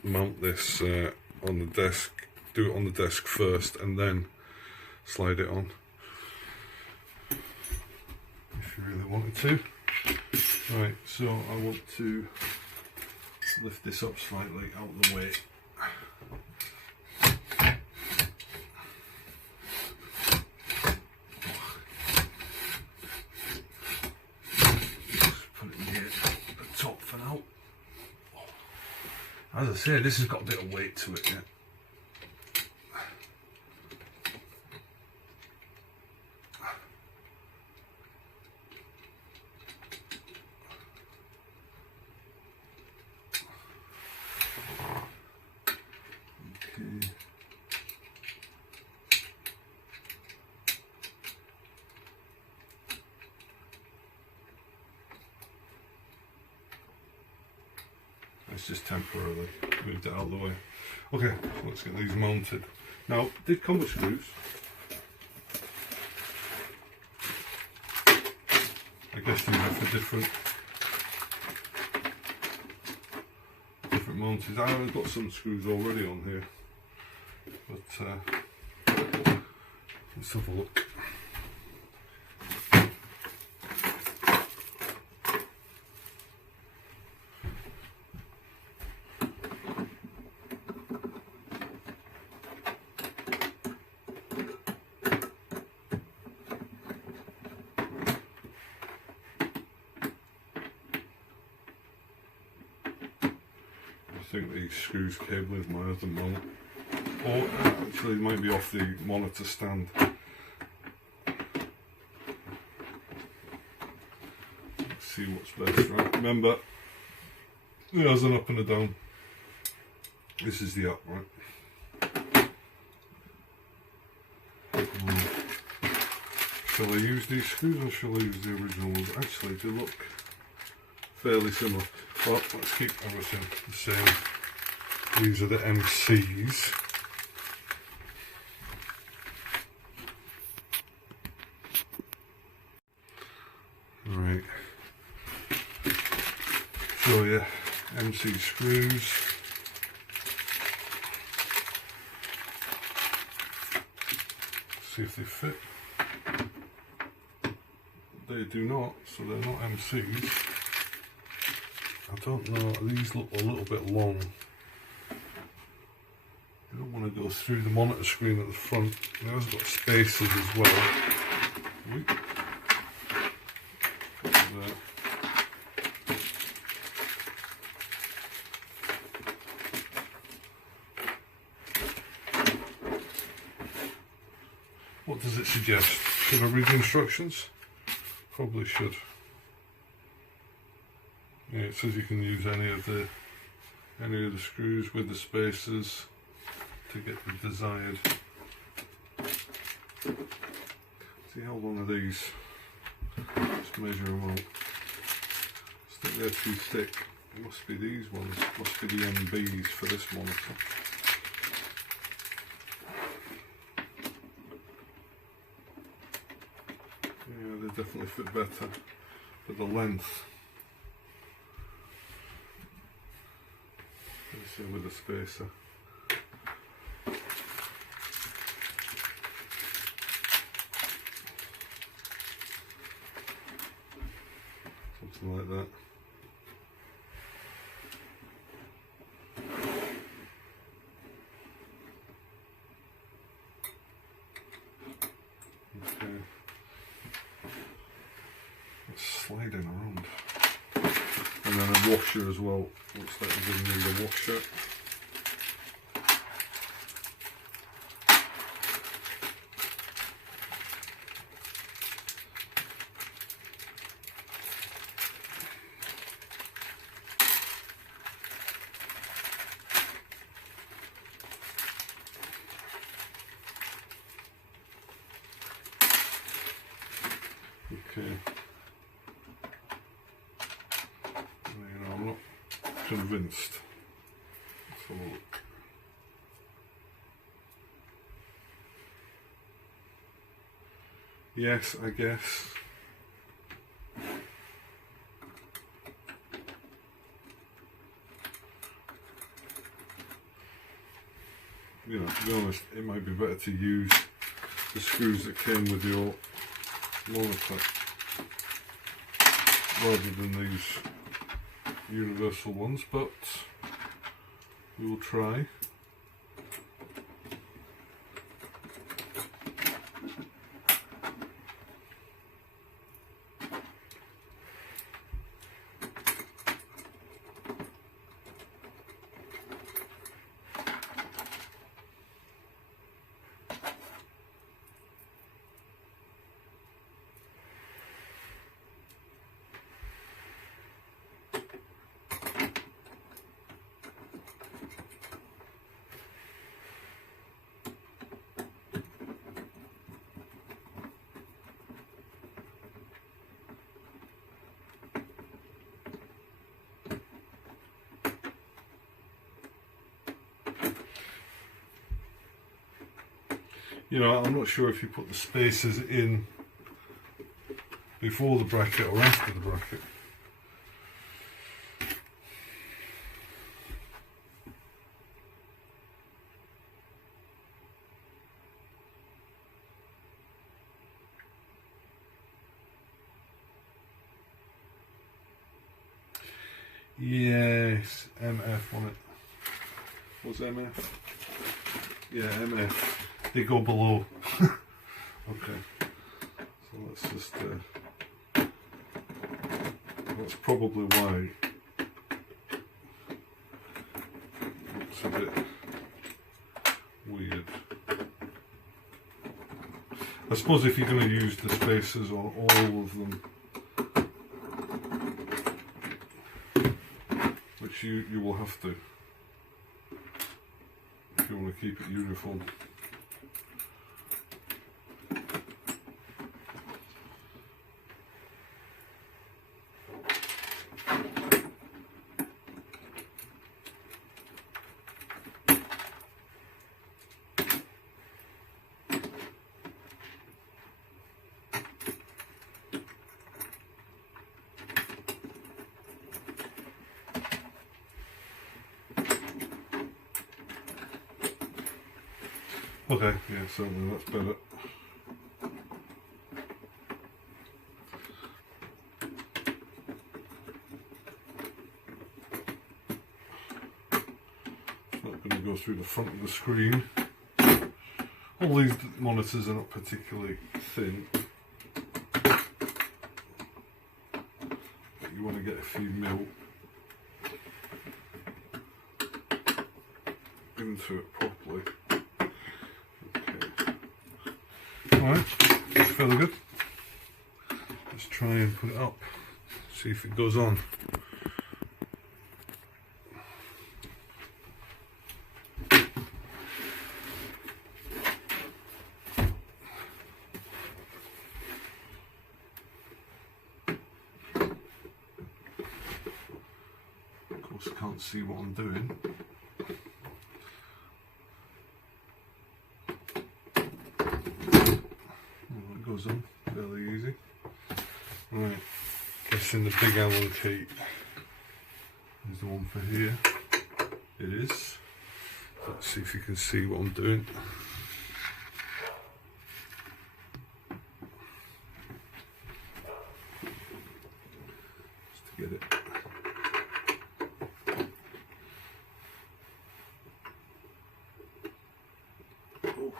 mount this on the desk, do it on the desk first and then slide it on if you really wanted to. Right, so I want to lift this up slightly out of the way. As I say, this has got a bit of weight to it, yeah. Okay. It's just temporarily moved it out of the way. Okay, so let's get these mounted. Now, did come with screws. I guess these are for different mounted. I've got some screws already on here, but let's have a look. I think these screws came with my other mount, or actually might be off the monitor stand. Let's see what's best, right? Remember, there's an up and a down. This is the up, right? Shall I use these screws or shall I use the original ones? Actually, they look fairly similar. Well, let's keep everything the same. These are the MCs. Right. So yeah, MC screws. See if they fit. They do not, so they're not MCs. I don't know, these look a little bit long. You don't want to go through the monitor screen at the front. It has got spacers as well. What does it suggest? Should I read the instructions? Probably should. Yeah, it says you can use any of the screws with the spacers to get the desired. See how long are these? Just measure them out. I think they're too thick. It must be these ones. Must be the MBs for this monitor. Yeah, they definitely fit better for the length. With a spacer. Something like that. washer as well. Looks like we're going to need a washer. Okay. You know, I'm not convinced. Let's have a look. Yes, I guess. You know, to be honest, it might be better to use the screws that came with your monitor rather than these universal ones, but we will try. You know, I'm not sure if you put the spacers in before the bracket or after the bracket. Yes, MF on it. What's MF? Yeah, MF. They go below. Okay, so let's just. That's probably why it's a bit weird. I suppose if you're going to use the spacers on all of them, which you will have to if you want to keep it uniform. Okay, yeah, certainly that's better. It's not going to go through the front of the screen. All these monitors are not particularly thin, but you want to get a few mil into it properly. Alright, that's fairly good. Let's try and put it up, see if it goes on. Of course, I can't see what I'm doing. Goes on fairly easy. Right, guessing the big Allen key is the one for here. It is. Let's see if you can see what I'm doing. Just to get it. Oh.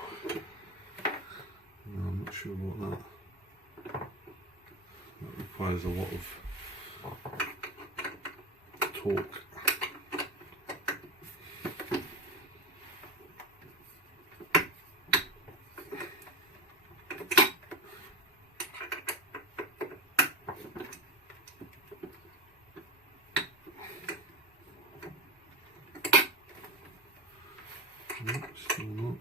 No, I'm not sure about that. That requires a lot of torque. Still not.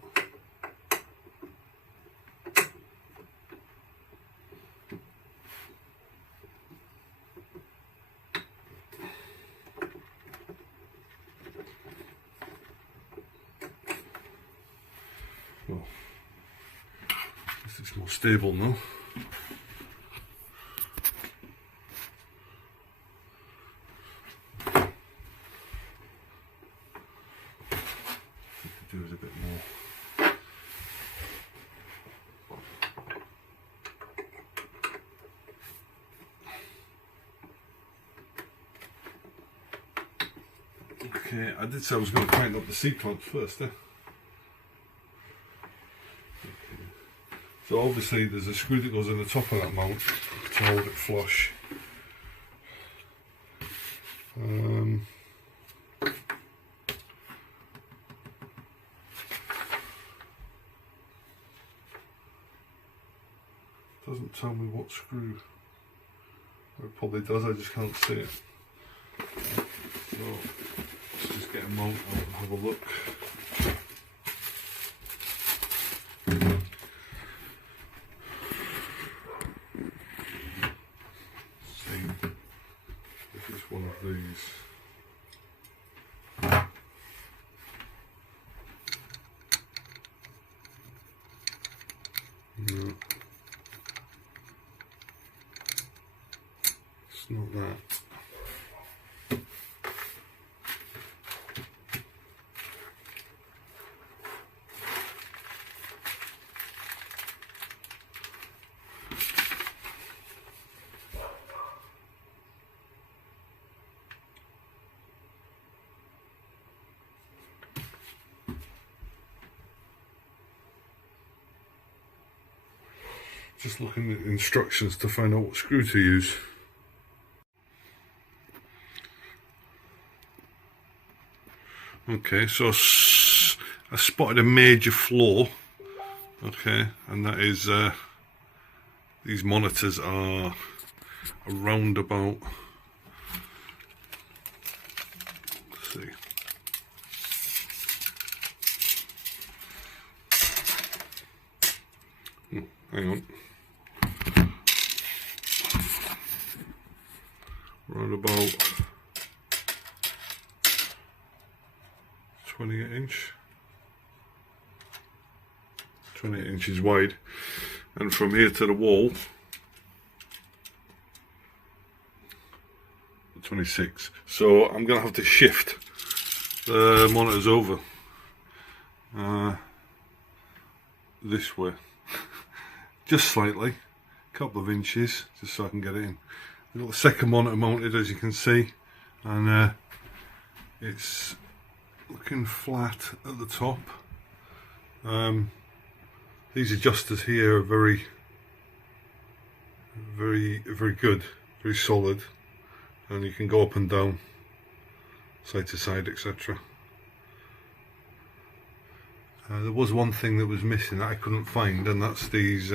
Well, this is more stable now. Do it a bit more. Okay, I did say I was going to tighten up the C-clamps first, eh? Okay. So obviously there's a screw that goes in the top of that mount to hold it flush. Doesn't tell me what screw. It probably does, I just can't see it. So let's just get a mount out and have a look. See if it's one of these. No. It's not that. Just looking at instructions to find out what screw to use. Okay, so I spotted a major flaw. Okay, and that is these monitors are around about. Let's see. Hang on. Around about 28 inches wide, and from here to the wall 26. So I'm gonna have to shift the monitors over this way just slightly, a couple of inches, just so I can get it in. I've got the second monitor mounted, as you can see, and it's looking flat at the top. These adjusters here are very good, very solid, and you can go up and down, side to side, etc. There was one thing that was missing that I couldn't find, and that's these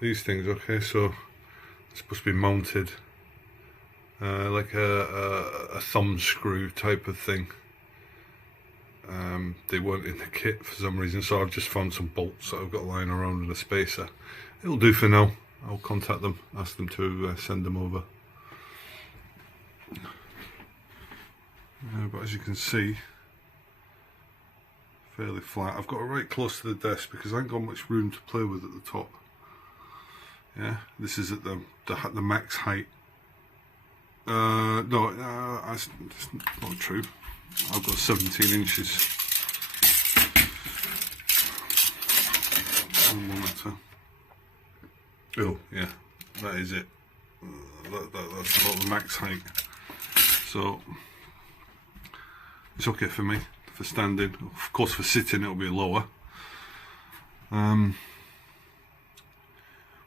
things. Okay, so it's supposed to be mounted like a thumb screw type of thing. They weren't in the kit for some reason, so I've just found some bolts that I've got lying around in a spacer. It'll do for now. I'll contact them, ask them to send them over. But as you can see, fairly flat. I've got it right close to the desk because I ain't got much room to play with at the top. Yeah, this is at the max height. No, that's not true. I've got 17 inches. Oh yeah, that is it. That's about the max height. So it's okay for me for standing. Of course, for sitting it'll be lower. But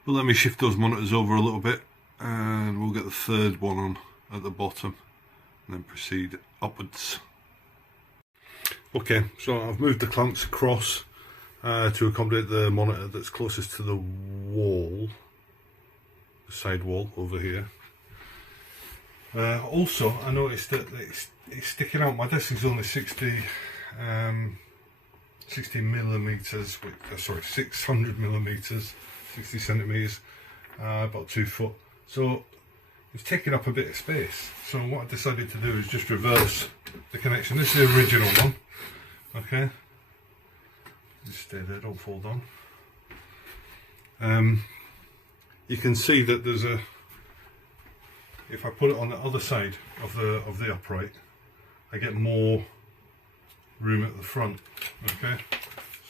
let me shift those monitors over a little bit, and we'll get the third one on at the bottom. and then proceed upwards. Okay, so I've moved the clamps across to accommodate the monitor that's closest to the wall, the side wall over here. Also, I noticed that it's sticking out. My desk is only 60 millimeters, sorry, 600 millimeters, 60 centimeters, about 2 foot. So it's taking up a bit of space. So what I decided to do is just reverse the connection. This is the original one. Okay, just stay there, don't fall down. You can see that there's a, if I put it on the other side of the upright, I get more room at the front. Okay,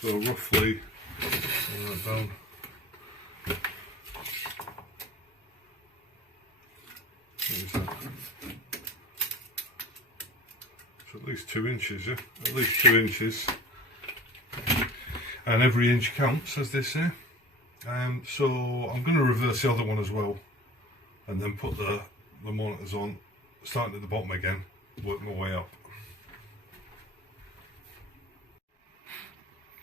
so roughly pull that down. What is that? So at least 2 inches, yeah, at least 2 inches, and every inch counts, as they say. So I'm going to reverse the other one as well, and then put the monitors on, starting at the bottom again, work my way up.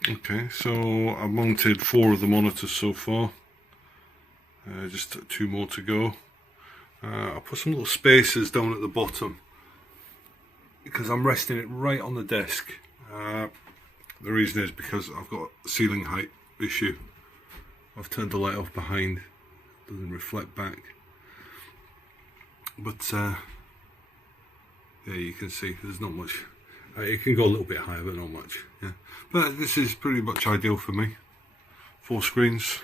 Okay, so I've mounted 4 of the monitors so far, just 2 more to go. I'll put some little spacers down at the bottom because I'm resting it right on the desk. The reason is because I've got a ceiling height issue. I've turned the light off behind, it doesn't reflect back. But yeah, you can see there's not much. It can go a little bit higher, but not much. Yeah, but this is pretty much ideal for me. 4 screens.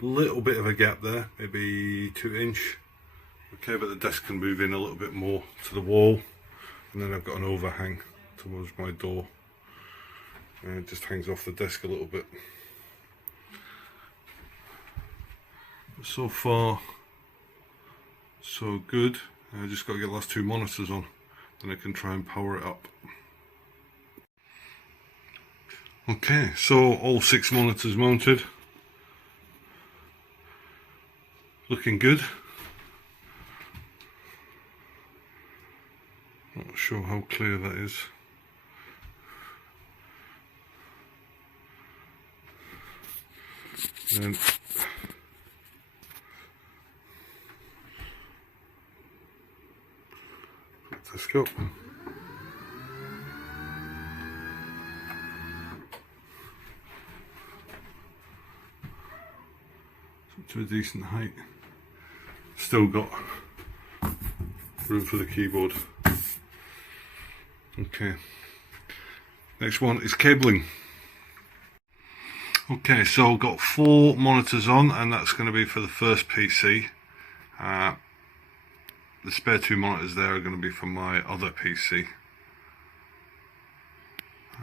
Little bit of a gap there, maybe 2 inch. Okay, but the desk can move in a little bit more to the wall, and then I've got an overhang towards my door. It just hangs off the desk a little bit. So far, so good. I just got to get the last 2 monitors on, then I can try and power it up. Okay, so all 6 monitors mounted. Looking good. Not sure how clear that is. Then put the desk up. Up to a decent height. Still got room for the keyboard. Okay, next one is cabling. Okay, so got 4 monitors on, and that's going to be for the first PC. The spare 2 monitors there are going to be for my other PC.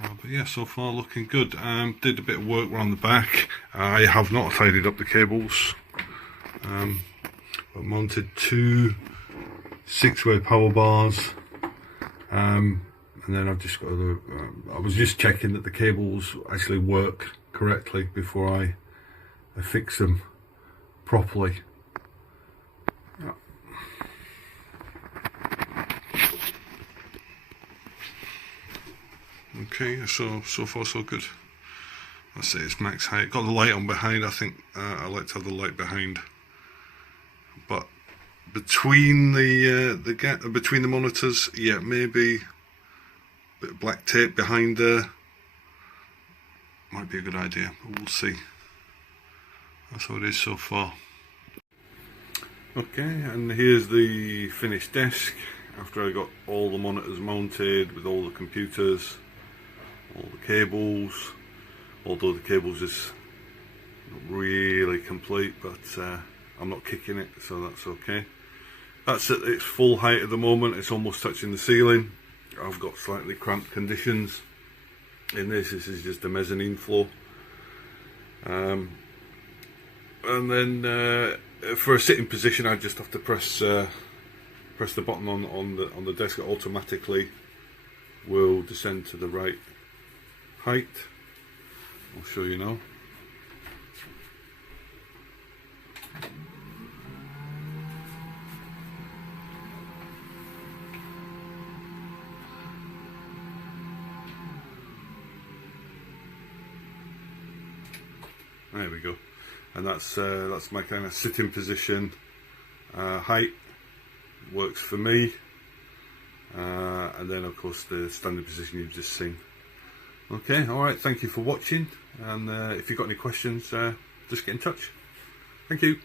But yeah, so far looking good. Did a bit of work around the back. I have not tidied up the cables. But mounted 2 6-way power bars. And then I've just got the, I was just checking that the cables actually work correctly before I fix them properly. Yeah. Okay, so far so good. I say it's max height. Got the light on behind. I think I like to have the light behind, but between the gap between the monitors, yeah, maybe a bit of black tape behind there might be a good idea, but we'll see. That's how it is so far. Okay, and here's the finished desk after I got all the monitors mounted with all the computers, all the cables, although the cables is not really complete, but I'm not kicking it, so that's okay. That's at its full height at the moment. It's almost touching the ceiling. I've got slightly cramped conditions in this. This is just a mezzanine floor. And then for a sitting position, I just have to press the button on the desk. It automatically will descend to the right height. I'll show you now. There we go. And that's my kind of sitting position. Height works for me. And then of course the standing position you've just seen. Okay, alright, thank you for watching, and if you've got any questions, just get in touch. Thank you.